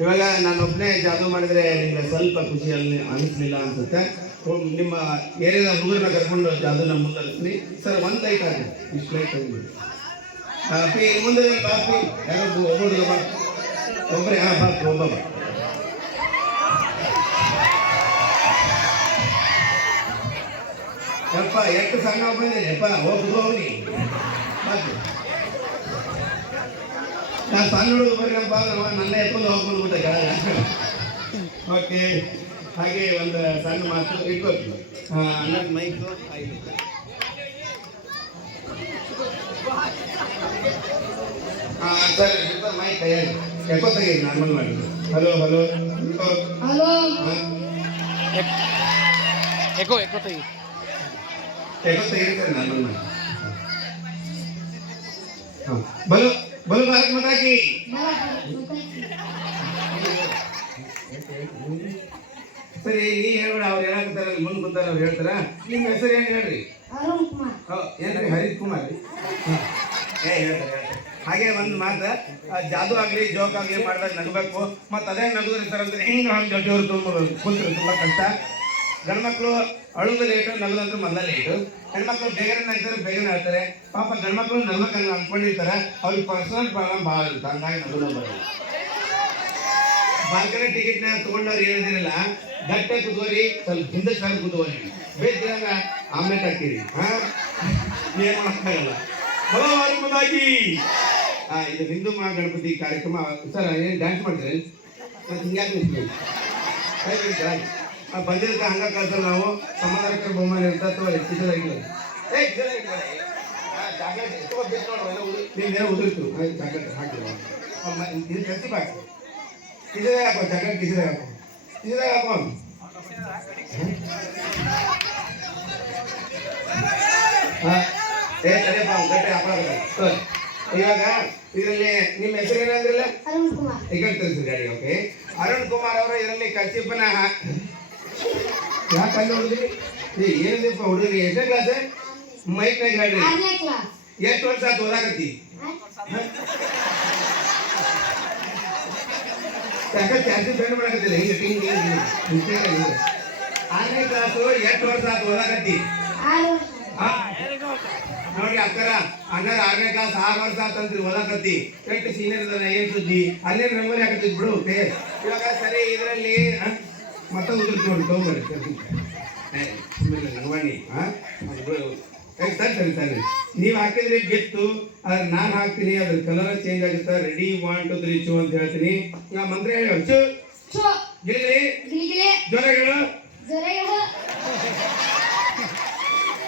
ಇವಾಗ ನಾನು ಒಬ್ಬನೇ ಜಾದು ಮಾಡಿದ್ರೆ ನಿಮ್ಗೆ ಸ್ವಲ್ಪ ಖುಷಿ ಅಲ್ಲಿ ಅನಿಸ್ಲಿಲ್ಲ ಅನ್ಸುತ್ತೆ. ನಿಮ್ಮ ಏರಿಯಾದ ಹುಡುಗರನ್ನ ಕರ್ಕೊಂಡು ಜಾದುನ ಮುಂದುವರಿಸ್ರಿ ಸರ್, ಒಂದು ಲೈಟ್ ಆಗಿ ಇಷ್ಟು ಲೈಟ್ ತಗೊಂಡ್ಬಿಡಿ. ಪಿ, ಮುಂದೆ ಪಿ. ಯಾರೋ ಒಬ್ಬ ಹುಡುಗ ಬಾ. ಒಬ್ಬರೇ ಹಾಂ ಬಾ ಒಬ್ಬ ಯಪ್ಪ, ಎಷ್ಟು ಸಣ್ಣ ಬಂದಿದೆ ಯಪ್ಪ, ಹೋಗಿ ಹೋಗ್ನಿ ಬಾಕಿ ನಾನು ಸಣ್ಣ ಹುಡುಗ ಬರ್ರಪ್ಪ ಅಂದ್ರೆ ನನ್ನ ಎತ್ಕೊಂಡು ಹೋಗ್ಕೊಂಡು ಬಿಟ್ಟೆ ಕೆಳಗೆ. ಓಕೆ. ಹಾಗೆ ಒಂದು ಸಣ್ಣ ಮಾತು ಇಟ್ಕೋತಿ ಅನ್ನದ ಮೈಕು. ಹಾಂ ಸರ್ ಮೈಕ್ ಕೈಯಾಗಿ ಎಕೋ ತೆಗೀರಿ ನಾರ್ಮಲ್ ಮಾಡಿ. Hello hello. Hello. Echo echo ತೆಗಿ ಎಕೋ ತೆಗಿ ಸರ್ ನಾರ್ಮಲ್ ಮಾಡಿ. ಹಾಂ. ಬಲು ಬಲು ಭಾರತ್ ಮತಾಕಿ ಸರಿ ನೀ ಹೇಳ್ಬೇಡ ಅವ್ರು ಹೇಳಾಕತ್ತಾರ ಮುಂದೆ ಕುಂತಾರ ಅವ್ರು ಹೇಳ್ತಾರ. ನಿಮ್ಮ ಹೆಸರು ಏನು ಹೇಳ್ರಿ? ಅರುಣ್ ಕುಮಾರ್. ಏನ್ರಿ? ಹರಿತ್ ಕುಮಾರ್. ರೀ ಹ್ಮ್. ಏ ಹೇಳ್ತಾರೆ ಹೇಳ್ತಾರೆ. ಹಾಗೆ ಒಂದು ಮಾತು ಜಾದು ಆಗ್ಲಿ, ಜೋಕ್ ಆಗ್ಲಿ ಮಾಡಿದಾಗ ನಗಬೇಕು. ಮತ್ತೆ ಅದೇ ನಗದಿರ್ತಾರಂದ್ರೆ ಹಿಂಗೆ ಹಂಗೆ ಗಟ್ಟಿಯವ್ರು ತುಂಬ ಕುಂತ್ರು, ತುಂಬ ಕಷ್ಟ. ಗಂಡ್ಮಕ್ಳು ಅಳುದು ಲೇಟು ನಗದಂದ್ರೆ ಮೊದಲ ಲೇಟು ಹೆಣ್ಮಕ್ಳು ಬೇಗನೆ ನಗ್ತಾರೆ, ಬೇಗನೆ ಆಡ್ತಾರೆ. ಪಾಪ ಗಂಡ್ಮಕ್ಳು ನಗ್ಬೇಕಂತ ಅನ್ಕೊಂಡಿರ್ತಾರೆ. ಅವ್ರಿಗೆ ಪರ್ಸನಲ್ ಪ್ರಾಬ್ಲಮ್ ಭಾಳ ಇರುತ್ತೆ, ಹಂಗಾಗಿ ನಗುದ ಬರೋದು ಬಾಲ್ಕನಿ ಟಿಕೆಟ್ನ ತಗೊಂಡವ್ರು ಹೇಳಿದಿರಲ್ಲ ಗಟ್ಟೆ ಕುದುವರಿ, ಸ್ವಲ್ಪ ಹಿಂದೆ ಸರ್ ಕುದುವರಿ. ಬೇಕಿರಂಗ ಆಮೇಲೆ ಹಾಕ್ತೀರಿ. ಹಾ? ಏನು ಇಲ್ಲ ಹಲೋ ಅನುಮದಾಗಿ ಇದು ಹಿಂದೂ ಮಹಾಗಣಪತಿ ಕಾರ್ಯಕ್ರಮ ಸರ್ ಏನು ಡ್ಯಾನ್ಸ್ ಮಾಡ್ತೀರಿ ಮತ್ತೆ ಹಿಂಗ್ಯಾಕೆ ನಿಂತ್ಕೊಳ್ಳಿ ಕೈ ಬಿಡಿ ಕೆಳಗೆ. ಆ, ಬಂದಿದ್ದಕ್ಕೆ ಹಂಗ ಕಳ್ಸಲ್ಲ ನಾವು ಸಮಾಧಾನಕರ ಬಹುಮಾನ ಇರ್ತಾ ತೋರಿ ಕಿಸದಾಗಿಲ್ಲ ಏ ಕಿಸದಾಗಿಲ್ಲ ಜಾಗ ಎತ್ಕೊಂಡು ಬೇಕು ನೋಡು, ಎಲ್ಲ ಉದುರಿ- ನೀವೇನೋ ಉದುರಿತು ಜಾಗ ಹಾಕಿಲ್ಲ ಇದು ಕತ್ತಿ ಬಾಕಿ ಕಿಸದಾಗ ಹಾಕೋ ಜಾಕೆಟ್ ಕಿಸದಾಗ ಹಾಕೋ ಕಿಸದಾಗ ಹಾಕೋ ಹಾ ಏ ತಡೆಯಪ್ಪ ಅವ್ನು ಗಟ್ಟಿ ಹಾಕೊಳ್ಳೋದು ಸರ್ ಇವಾಗ ಇದರಲ್ಲಿ ನಿಮ್ಮ ಹೆಸರು ಏನಂದ್ರಲ್ಲ? ಈಗ ಗಾಡಿ ಓಕೆ ಅರುಣ್ ಕುಮಾರ್ ಅವರು ಇದರಲ್ಲಿ ಕಚ್ಚಿಪ್ಪನ ಯಾಕೆ ಅಲ್ಲಿ ಹುಡುಗ್ರಿ ಏನಿದೆಪ್ಪ ಹುಡುಗರಿ? ಎಷ್ಟನೇ ಕ್ಲಾಸ್ ಮೈಕ್ನಾಗ ಹೇಳ್ರಿ. ಎಷ್ಟು ವರ್ಷ ಆತು ಓದಾಕತ್ತಿ? ಯಾಕೆ ಜಾಸ್ತಿ ಫ್ರೆಂಡ್ ಮಾಡಕತ್ತಿಲ್ಲ? ಹಿಂಗೆ ಟಿಂಗ್ ಟಿಂಗ್ ಟಿಂಗ್. ಆರನೇ ಕ್ಲಾಸು ಎಷ್ಟು ವರ್ಷ ಆತು ಓದಾಕತ್ತಿ? ನೋಡಿ ಅಕ್ಕರ ಅಣ್ಣರ ಆರನೇ ಕ್ಲಾಸ್ ಆರು ವರ್ಷ ಆತಂತ್ರಿ ಓದಾಕತ್ತಿ. ಎಷ್ಟು ಸೀನಿಯರ್ ಇದಾನೆ ಏನ್ ಸುದ್ದಿ? ಅಲ್ಲೇ ರಂಗೋಲಿ ಹಾಕತ್ತಿದ್ ಬಿಡು ಓಕೆ ಇವಾಗ ಸರಿ ಇದರಲ್ಲಿ ಮತ್ತೊಂದು ಉದುರ್ತು ನೋಡಿ ರಂಗವಾಣಿ ಹಾಂ? ಸರಿ ಸರಿ ಸರಿ. ನೀವು ಹಾಕಿದ್ರೆ ಗೆತ್ತು ಅದ್ರ ನಾನು ಹಾಕ್ತೀನಿ ಅದ್ರ ಕಲರ್ ಚೇಂಜ್ ಆಗುತ್ತೆ ರೆಡಿ ಒನ್ ಟು ತ್ರೀ ಚು ಅಂತ ಹೇಳ್ತೀನಿ. ನಾ ಮಂತ್ರ ಹೇಳಿ ಚು. ಗಿಲಿಗಿಲೆ ಹೇಳು ಜೊರೆಗಳು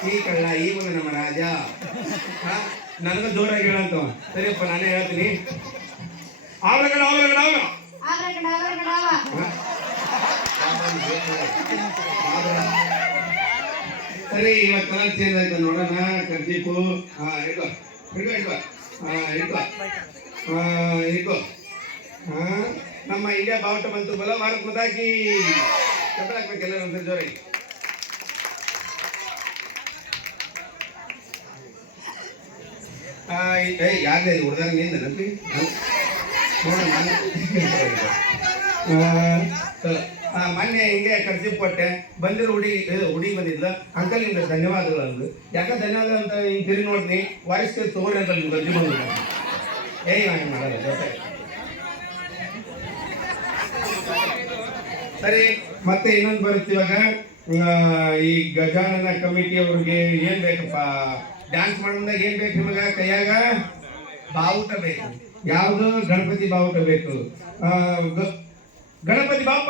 ಈ ಕಳ್ಳ ಈ ಮಗ ನಮ್ಮ ರಾಜ. ಹಾ? ದೂರ ಜೋರಾಗಿ ಹೇಳಂತ ಸರಿಯಪ್ಪ ನಾನೇ ಹೇಳ್ತೀನಿ. ಆವ್ರಗಡ ಆವ್ರಗಡ ಆವ್ರ ಸರಿ ಇವತ್ತು ಕಲರ್ ಚೇಂಜ್ ಆಯ್ತು. ನೋಡೋಣ ಕರ್ಜಿಪು ಹಾ ಇಟ್ಕೋ ಇಟ್ಕೋ ಇಟ್ಕೋ ಹಾ ಇಟ್ಕೋ ಹಾ ಇಟ್ಕೋ ಹಾ? ನಮ್ಮ ಇಂಡಿಯಾ ಬಾವುಟ ಬಂತು. ಬಲ ಭಾರತ್ ಮತಾಕಿ ಹಾಕ್ಬೇಕು ಎಲ್ಲರೂ ಒಂದ್ಸರಿ ಜೋರಾಗಿ. ಇದು ಹುಡುಗರ ನಿಂದ ನಂಬಿ ಮೊನ್ನೆ ಹಿಂಗೆ ಕರ್ಸಿ ಕೊಟ್ಟೆ. ಬಂದಿರೋ ಹುಡಿ ಹುಡುಗಿ ಬಂದಿದ್ಲ. ಅಂಕಲ್ ನಿಮ್ಗೆ ಧನ್ಯವಾದಗಳು ಅಂದ್ರು ಯಾಕೆ ಧನ್ಯವಾದ ಅಂತ ಹಿಂಗೆ ತಿರುಗಿ ನೋಡ್ತೀನಿ. ವಾರಿಸ್ಕೆ ತಗೋರಿ ಅಂತ ನಿಮ್ಗೆ ಗರ್ಜಿ ಬಂದಿಲ್ಲ ಏಯ್ ಹಂಗೆ ಮಾಡಲ್ಲ ಜೊತೆ ಸರಿ, ಮತ್ತೆ ಇನ್ನೊಂದು ಬರುತ್ತೆ ಇವಾಗ. ಈ ಗಜಾನನ ಕಮಿಟಿ ಅವ್ರಿಗೆ ಏನ್ ಬೇಕಪ್ಪ? ಡ್ಯಾನ್ಸ್ ಮಾಡೋದಾಗ ಏನ್ ಬೇಕು ನಿಮಗ? ಕೈಯಾಗ ಬಾವುಟ ಬೇಕು. ಯಾವುದು? ಗಣಪತಿ ಬಾವುಟ ಬೇಕು. ಗಣಪತಿ ಬಾಪ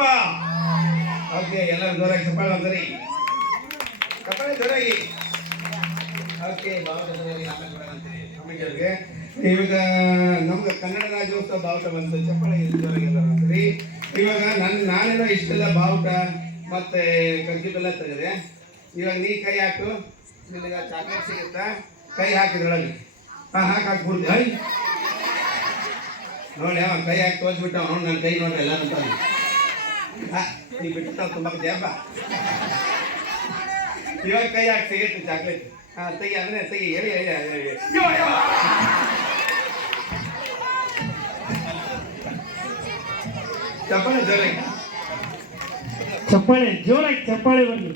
ಓಕೆ, ಎಲ್ಲರೂ ಜೋರಾಗಿ ಚಪ್ಪಾಳೆ ಅಂದ್ರಿ ಚಪ್ಪಾಳೆ ಜೋರಾಗಿ. ಓಕೆ, ಬಾವುಟ ಇವಾಗ ನಮ್ಗೆ ಕನ್ನಡ ರಾಜ್ಯೋತ್ಸವ ಬಾವುಟ ಬಂತು. ಚಪ್ಪಾಳೆ ಜೋರಾಗಿ ಎಲ್ಲರೂ ಇವಾಗ ನನ್ ನಾನೇನೋ ಇಷ್ಟೆಲ್ಲ ಬಾವುಟ ಮತ್ತೆ ಕಜ್ಜಿಬೆಲ್ಲ ತೆಗೆದೆ. ಇವಾಗ ನೀ ಕೈ ಹಾಕು. ನಿನಗೆ ಚಾಕ್ಲೇಟ್ ಸಿಗುತ್ತಾ. ಕೈ ಹಾಕಿದ್ರೊಳಗೆ ಹಾ ಹಾಕಿ ಹಾಕ್ಬಿಡ್ತಿ ಐ ನೋಡಿ ಅವ ಕೈ ಹಾಕಿ ತೋರಿಸ್ಬಿಟ್ಟ ಅವ್ನು ನನ್ನ ಕೈ ನೋಡ್ರಿ ಎಲ್ಲ ಅಂತ. ಹಾ ನೀ ಬಿಟ್ಟು ತುಂಬ ದೇಪ ಇವಾಗ ಕೈ ಹಾಕಿ ಸಿಗುತ್ತೆ ಚಾಕ್ಲೇಟ್. ಹಾ ತೆಗಿ ಅಂದ್ರೆ ತೆಗಿ ಎಳಿ ಎಳಿ ಎಳಿ. ಯೋ, ಯೋ. ಚಪ್ಪಾಳೆ ಜೋರಾಗಿ. ಚಪ್ಪಾಳೆ ಜೋರಾಗಿ ಚಪ್ಪಾಳೆ ಬರಲಿ